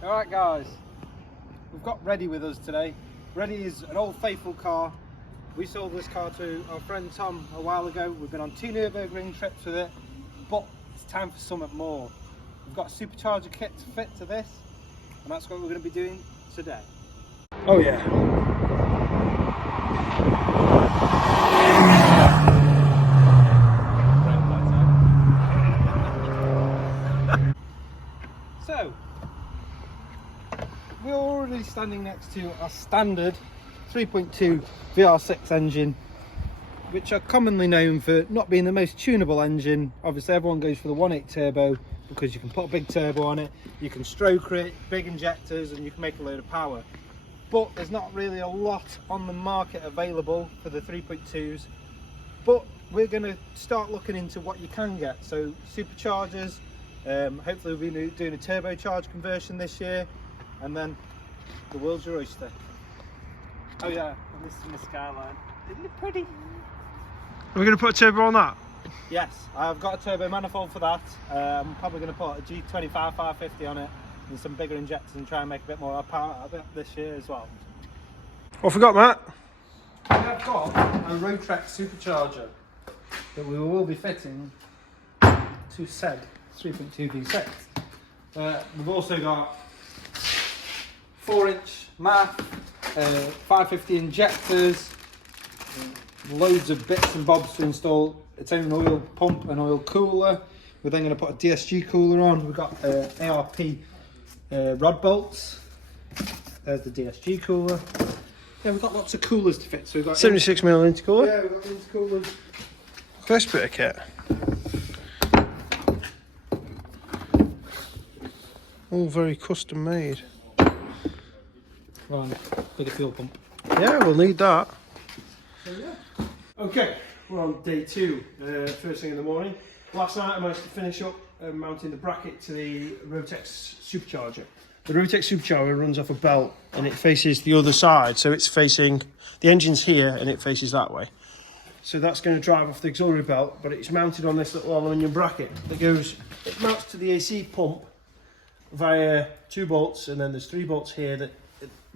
Alright guys, we've got Reddy with us today. Reddy is an old faithful car. We sold this car to our friend Tom a while ago. We've been on 2 Nürburgring trips with it, but it's time for something more. We've got a Supercharger kit to fit to this, and that's what we're going to be doing today. Oh yeah. So, we're already standing next to our standard 3.2 VR6 engine, which are commonly known for not being the most tunable engine. Obviously everyone goes for the 1.8 turbo because you can put a big turbo on it, you can stroke it, big injectors, and you can make a load of power. But there's not really a lot on the market available for the 3.2s, but we're going to start looking into what you can get. So superchargers, hopefully we'll be doing a turbocharged conversion this year, and then the world's your oyster. Oh yeah, and this is my Skyline. Isn't it pretty? Are we going to put a turbo on that? Yes, I've got a turbo manifold for that. I'm probably going to put a G25 550 on it and some bigger injectors and try and make a bit more power out of it this year as well. What have we got, Matt? We have got a Rotex Supercharger that we will be fitting to said 3.2 V6. We've also got 4-inch MAF, 550 injectors, loads of bits and bobs to install its own oil pump and oil cooler. We're then going to put a DSG cooler on. We've got ARP rod bolts. There's the DSG cooler. Yeah, we've got lots of coolers to fit. So we've got 76mm intercooler. Yeah, we've got intercoolers. First bit of kit. All very custom made. Right, bigger fuel pump. Yeah, we'll need that. So yeah. Okay, we're on day 2, first thing in the morning. Last night I managed to finish up mounting the bracket to the Rotex Supercharger. The Rotex Supercharger runs off a belt and it faces the other side, so it's facing, the engine's here and it faces that way. So that's going to drive off the auxiliary belt, but it's mounted on this little aluminium bracket that goes, it mounts to the AC pump via 2 bolts, and then there's 3 bolts here that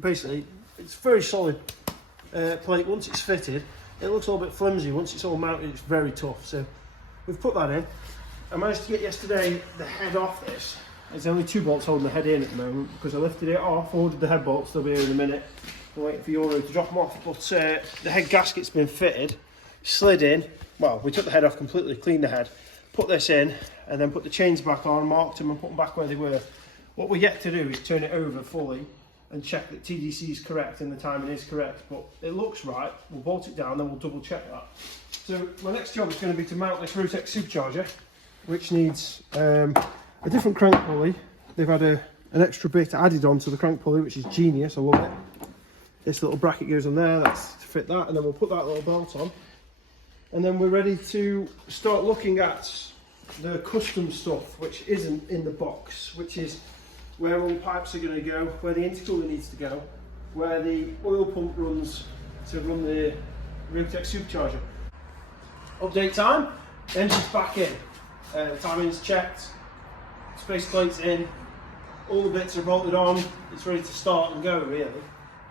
basically, it's very solid plate. Once it's fitted, it looks a little bit flimsy. Once it's all mounted, it's very tough. So we've put that in. I managed to get yesterday the head off this. There's only 2 bolts holding the head in at the moment because I lifted it off, ordered the head bolts. They'll be here in a minute. I'm waiting for Euro to drop them off. But the head gasket's been fitted, slid in. Well, we took the head off completely, cleaned the head, put this in, and then put the chains back on, marked them and put them back where they were. What we're yet to do is turn it over fully and check that TDC is correct and the timing is correct, but it looks right. We'll bolt it down, then we'll double check that. So my next job is going to be to mount this Rotex Supercharger, which needs a different crank pulley. They've had an extra bit added onto the crank pulley, which is genius, I love it. This little bracket goes on there, that's to fit that, and then we'll put that little belt on. And then we're ready to start looking at the custom stuff, which isn't in the box, which is where all the pipes are going to go, where the intercooler needs to go, where the oil pump runs to run the Rotex Supercharger. Update time, engine's back in, timing's checked, space plate's in, all the bits are bolted on, it's ready to start and go really.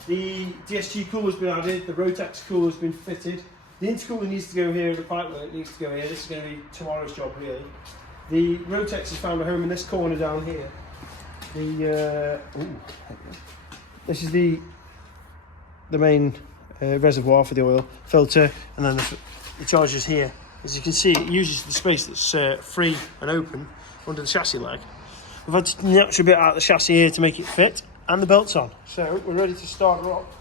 The DSG cooler's been added, the Rotex cooler's been fitted, the intercooler needs to go here, the pipework needs to go here. This is going to be tomorrow's job really. The Rotex has found a home in this corner down here. This is the main reservoir for the oil filter, and then the charger's here. As you can see, it uses the space that's free and open under the chassis leg. We've had to notch a bit out of the chassis here to make it fit, and the belt's on. So we're ready to start her up.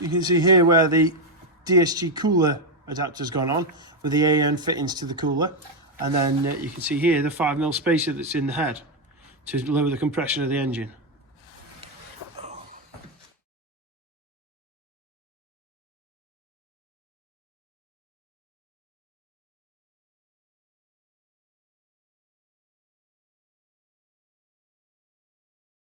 You can see here where the DSG cooler adapter's gone on with the AN fittings to the cooler, and then you can see here the 5mm spacer that's in the head to lower the compression of the engine.